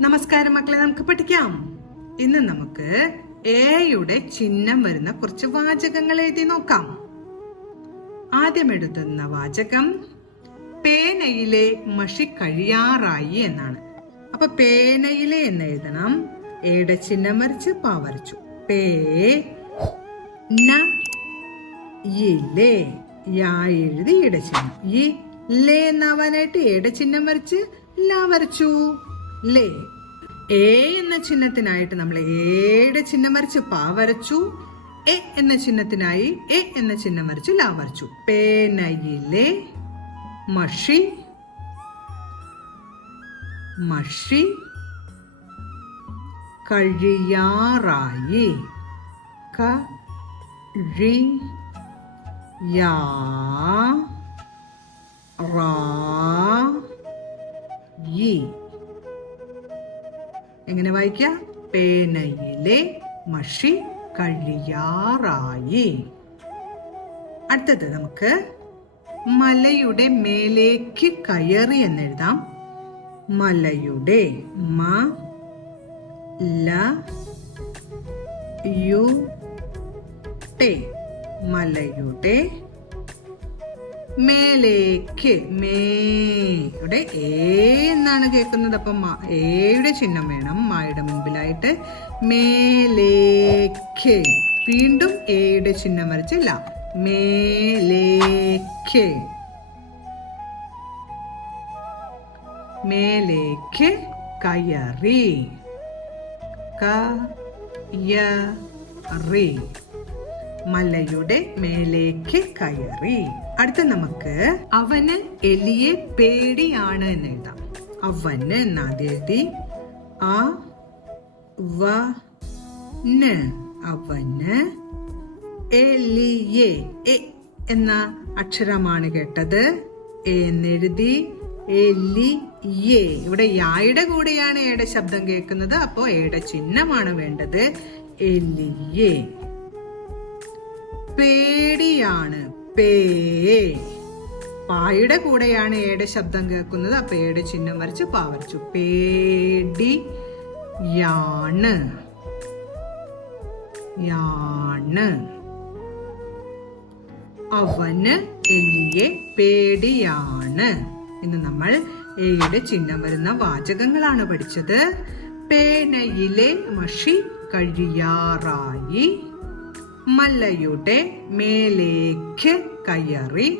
നമസ്കാരം മക്കളെ, നമുക്ക് പഠിക്കാം. ഇന്ന് നമുക്ക് എയുടെ ചിഹ്നം വരുന്ന കുറച്ച് വാചകങ്ങൾ എഴുതി നോക്കാം. ആദ്യം എഴുതുന്ന വാചകം പേനയിലെ മഷി കഴിയാറായി എന്നാണ്. അപ്പൊ പേനയിലെ എന്ന് എഴുതണം. എയുടെ ചിഹ്നം വരച്ച് പാ വരച്ചു. പേനയിലെ യാ എഴുതി എയുടെ ചിഹ്നം. ഈ ലേ എന്നാവാനായിട്ട് എയുടെ ചിഹ്നം വരച്ച് ലാ വരച്ചു. ലേ. എ എന്ന ചിഹ്നത്തിനായിട്ട് നമ്മൾ എയുടെ ചിഹ്നം വരച്ച് പാ വരച്ചു. എ എന്ന ചിഹ്നത്തിനായി എ എന്ന ചിഹ്നം വരച്ച് ലാ വരച്ചു. പേനയിലെ മഷി മഷി കഴിയാറായി. കഴിയാറായി. എങ്ങനെ വായിക്കാം? പേനയിലെ മഷി കഴിയാറായി. അടുത്തത് നമുക്ക് മലയുടെ മേലേക്ക് കയറി എന്നെഴുതാം. മലയുടെ മലയുടെ മേലേക്ക് മേയുടെ എ എന്നാണ് കേൾക്കുന്നത്. അപ്പൊ എയുടെ ചിഹ്നം വേണം മായുടെ മുമ്പിലായിട്ട്. മേലേക്ക്. വീണ്ടും എയുടെ ചിഹ്നം വരച്ചില്ല. മേലേക്ക് മേലേക്ക് കയറി. കയറി. മലയുടെ മേലേക്ക് കയറി. അടുത്ത നമുക്ക് അവന് എലിയെ പേടിയാണ് എന്ന് എഴുതാം. അവന് എന്നാദ്യം എഴുതി. അവന് എലിയെ എ എന്ന അക്ഷരമാണ് കേട്ടത്. എന്നെഴുതി. എലിയെ. ഇവിടെ യായുടെ കൂടെയാണ് എയുടെ ശബ്ദം കേൾക്കുന്നത്. അപ്പോ എയുടെ ചിഹ്നമാണ് വേണ്ടത്. എലിയെ. പേടിയാണ്. പായുടെ കൂടെയാണ് എയുടെ ശബ്ദം കേൾക്കുന്നത്. അപ്പൊ എയുടെ ചിഹ്നം വരച്ച് പാ വരച്ചു. പേടിയാണ്. അവന് എലിയെ പേടിയാണ്. ഇന്ന് നമ്മൾ എയുടെ ചിഹ്നം വരുന്ന വാചകങ്ങളാണ് പഠിച്ചത്. പേനയിലെ മഷി കഴിയാറായി. മലയുടെ മേലേക്ക് കയറി.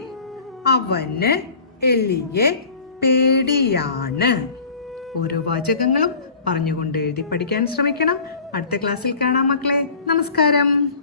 അവന് എലിയെ പേടിയാണ്. ഓരോ വാചകങ്ങളും പറഞ്ഞുകൊണ്ട് എഴുതി പഠിക്കാൻ ശ്രമിക്കണം. അടുത്ത ക്ലാസ്സിൽ കാണാം മക്കളെ. നമസ്കാരം.